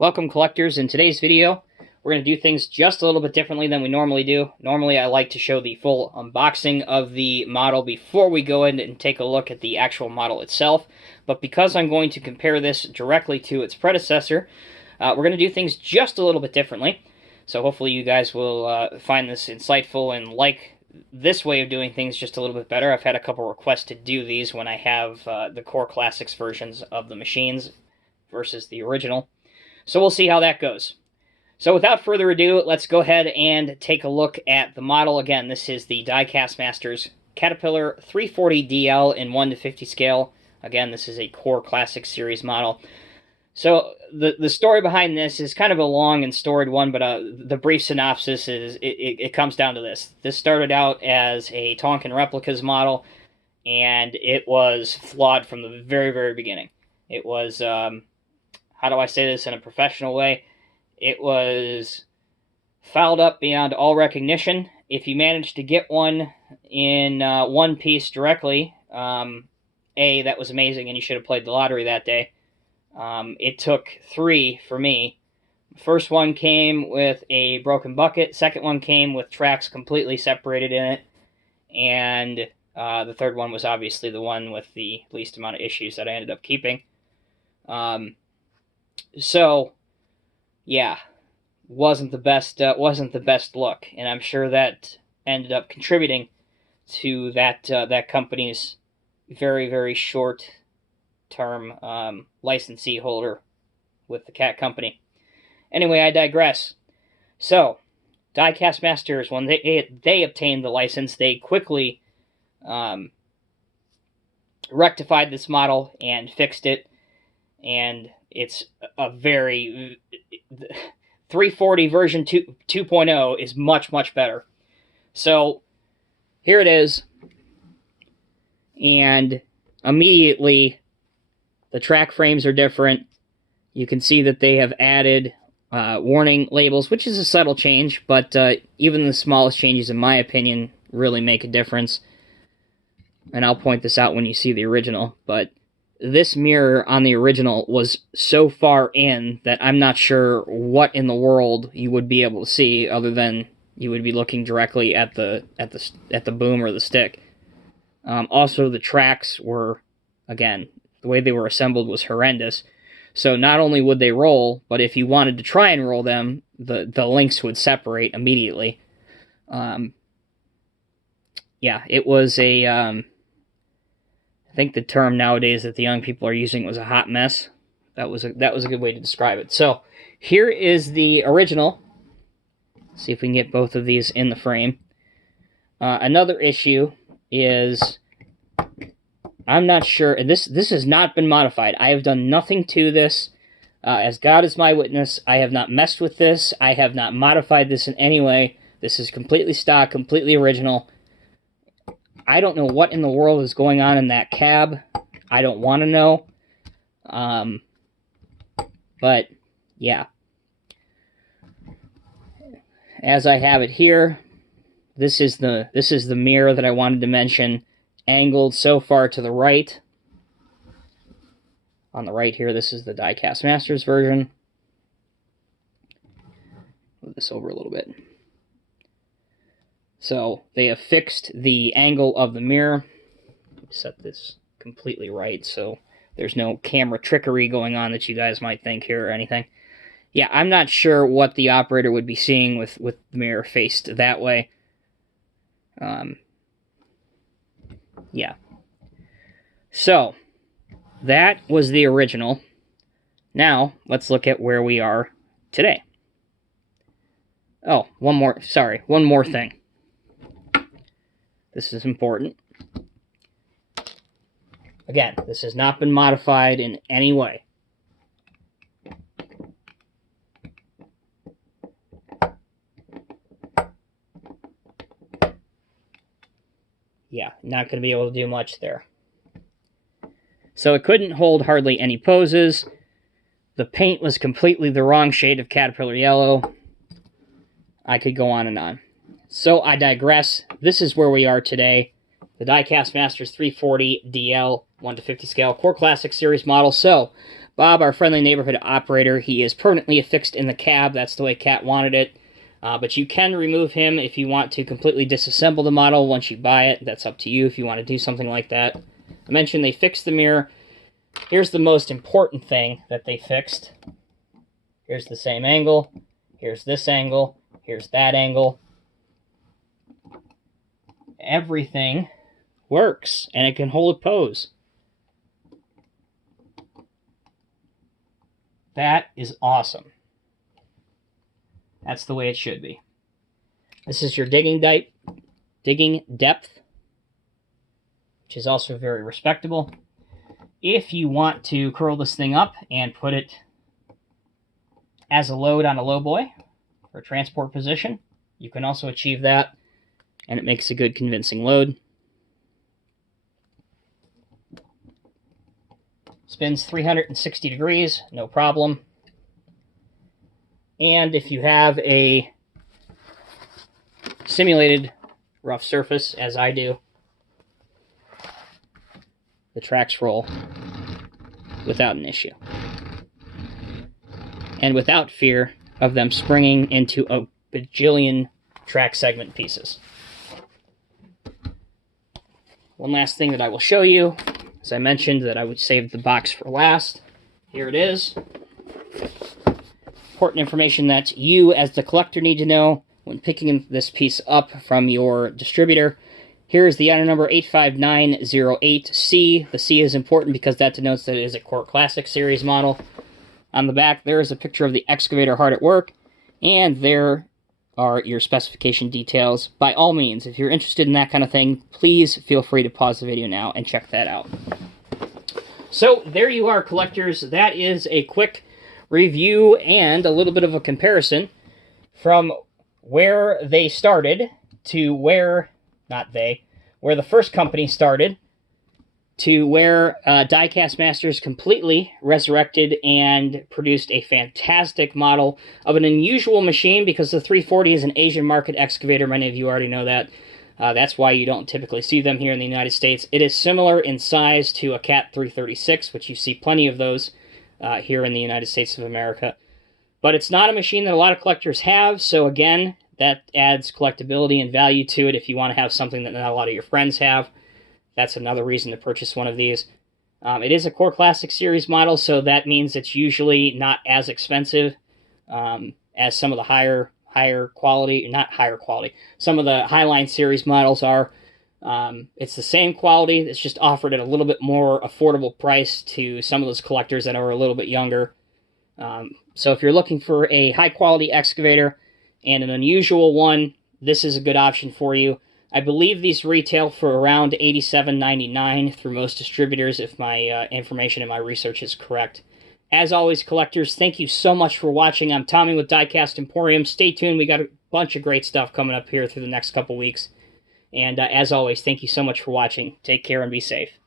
Welcome, collectors. In today's video, we're going to do things just a little bit differently than we normally do. Normally, I like to show the full unboxing of the model before we go in and take a look at the actual model itself. But because I'm going to compare this directly to its predecessor, we're going to do things just a little bit differently. So hopefully you guys will find this insightful and like this way of doing things just a little bit better. I've had a couple requests to do these when I have the Core Classics versions of the machines versus the original. So we'll see how that goes. So without further ado, let's go ahead and take a look at the model. Again, this is the Diecast Masters Caterpillar 340DL in 1:50 scale. Again, this is a Core Classic Series model. So the story behind this is kind of a long and storied one, but the brief synopsis is it comes down to this. This started out as a Tonkin Replicas model, and it was flawed from the very, very beginning. It was... how do I say this in a professional way? It was fouled up beyond all recognition. If you managed to get one in one piece directly, that was amazing, and you should have played the lottery that day. It took 3 for me. First one came with a broken bucket. Second one came with tracks completely separated in it. And the third one was obviously the one with the least amount of issues that I ended up keeping. So, yeah, wasn't the best look, and I'm sure that ended up contributing to that company's very, very short-term licensee holder with the cat company. Anyway, I digress. So, Diecast Masters, when they obtained the license, they quickly rectified this model and fixed it, and it's a very... 340 version 2.0 is much, much better. So, here it is. And immediately, the track frames are different. You can see that they have added warning labels, which is a subtle change, but even the smallest changes, in my opinion, really make a difference. And I'll point this out when you see the original, but this mirror on the original was so far in that I'm not sure what in the world you would be able to see other than you would be looking directly at the boom or the stick. Also, the tracks were, again, the way they were assembled was horrendous. So not only would they roll, but if you wanted to try and roll them, the links would separate immediately. Yeah, it was a... I think the term nowadays that the young people are using was a hot mess. That was a good way to describe it. So here is the original. Let's see if we can get both of these in the frame. Another issue is I'm not sure, and this has not been modified. I have done nothing to this. As God is my witness, I have not messed with this. I have not modified this in any way. This is completely stock, completely original. I don't know what in the world is going on in that cab. I don't want to know. But, yeah. As I have it here, this is the mirror that I wanted to mention, angled so far to the right. On the right here, this is the Diecast Masters version. Move this over a little bit. So, they have fixed the angle of the mirror. Set this completely right, so there's no camera trickery going on that you guys might think here or anything. Yeah, I'm not sure what the operator would be seeing with the mirror faced that way. Yeah. So, that was the original. Now, let's look at where we are today. Oh, one more thing. This is important. Again, this has not been modified in any way. Yeah, not going to be able to do much there. So it couldn't hold hardly any poses. The paint was completely the wrong shade of Caterpillar yellow. I could go on and on. So I digress. This is where we are today. The Diecast Masters 340DL 1:50 scale Core Classic Series model. So Bob, our friendly neighborhood operator, he is permanently affixed in the cab. That's the way Cat wanted it. But you can remove him if you want to completely disassemble the model once you buy it. That's up to you if you want to do something like that. I mentioned they fixed the mirror. Here's the most important thing that they fixed. Here's the same angle. Here's this angle. Here's that angle. Everything works, and it can hold a pose. That is awesome. That's the way it should be. This is your digging depth, which is also very respectable. If you want to curl this thing up and put it as a load on a lowboy for a transport position, you can also achieve that, and it makes a good convincing load. Spins 360 degrees, no problem. And if you have a simulated rough surface, as I do, the tracks roll without an issue. And without fear of them springing into a bajillion track segment pieces. One last thing that I will show you, as I mentioned that I would save the box for last. Here it is. Important information that you, as the collector, need to know when picking this piece up from your distributor. Here is the item number 85908C. The C is important because that denotes that it is a Core Classic Series model. On the back, there is a picture of the excavator hard at work, and there are your specification details. By all means, if you're interested in that kind of thing, please feel free to pause the video now and check that out. So there you are, collectors. That is a quick review and a little bit of a comparison from where they started to where the first company started to where Diecast Masters completely resurrected and produced a fantastic model of an unusual machine, because the 340 is an Asian market excavator. Many of you already know that. That's why you don't typically see them here in the United States. It is similar in size to a Cat 336, which you see plenty of those here in the United States of America. But it's not a machine that a lot of collectors have, so again, that adds collectability and value to it if you want to have something that not a lot of your friends have. That's another reason to purchase one of these. It is a Core Classic Series model, so that means it's usually not as expensive as some of the higher quality, not higher quality, some of the Highline Series models are. It's the same quality, it's just offered at a little bit more affordable price to some of those collectors that are a little bit younger. So if you're looking for a high-quality excavator and an unusual one, this is a good option for you. I believe these retail for around $87.99 through most distributors, if my information and my research is correct. As always, collectors, thank you so much for watching. I'm Tommy with Diecast Emporium. Stay tuned. We got a bunch of great stuff coming up here through the next couple weeks. And as always, thank you so much for watching. Take care and be safe.